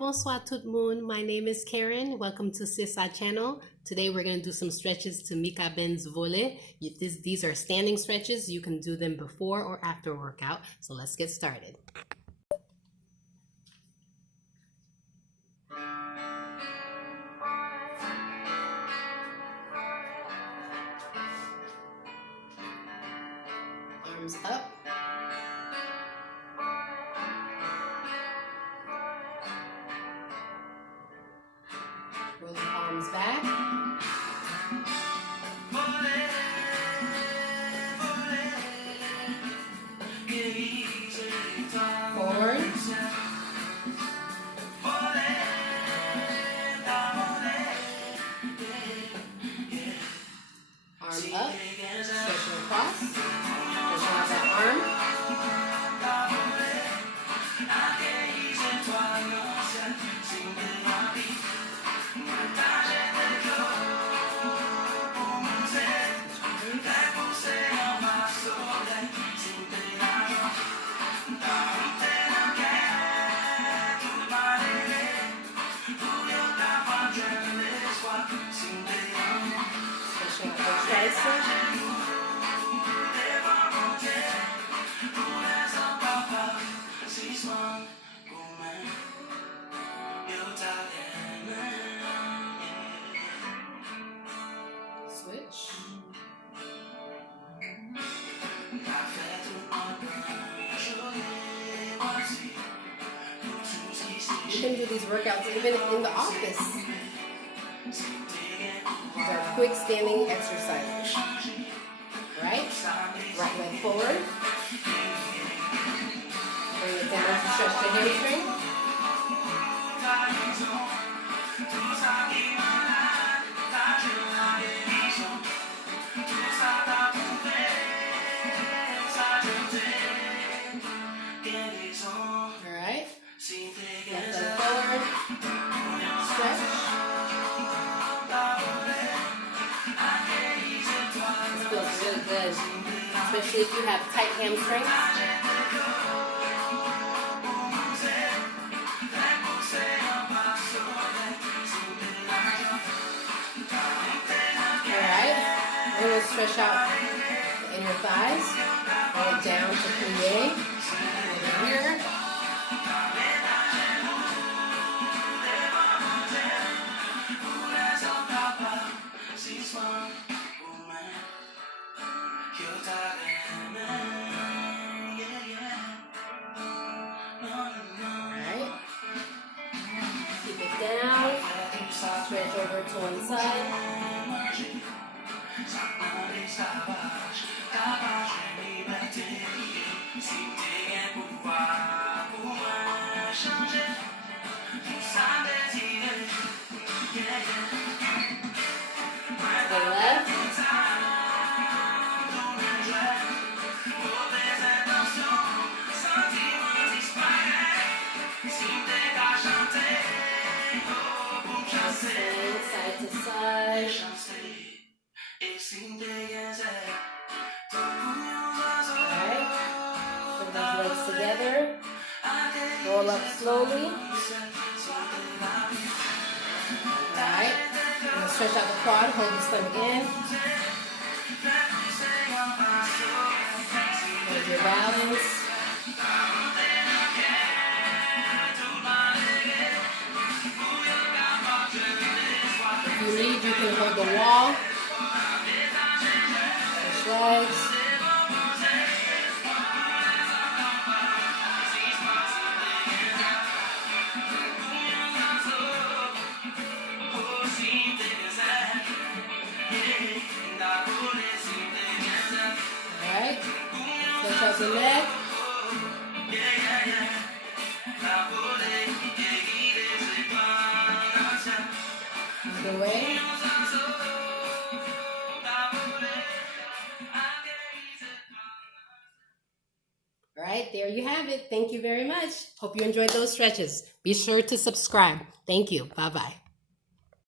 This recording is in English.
bonsoir tout le monde. My name is Karen. Welcome to CSI channel. Today we're going to do some stretches to Mika Ben's volley. These are standing stretches. You can do them before or after workout. So let's get started. Arms up. Roll the arms back. Forward. Arm up. Stretching across. Stretching out that arm. Switch. You can do these workouts even in the office. These are quick standing exercises. Right? Right leg forward. Bring it down to stretch the hamstring. Alright. Left leg forward. Stretch. This feels really good, especially if you have tight hamstrings. Alright, we're going to stretch out the inner thighs, roll it down to plie, over here. Alright, keep it down, stretch over to one side. The left. Side to side. Alright. Put those legs together. Roll up slowly. Alright. I'm going to stretch out the quad. Hold the stomach in. Hold your balance. If you need, you can hold the wall. Switch legs. Alright. Stretch out the neck. Other way. Alright, there you have it. Thank you very much. Hope you enjoyed those stretches. Be sure to subscribe. Thank you. Bye-bye.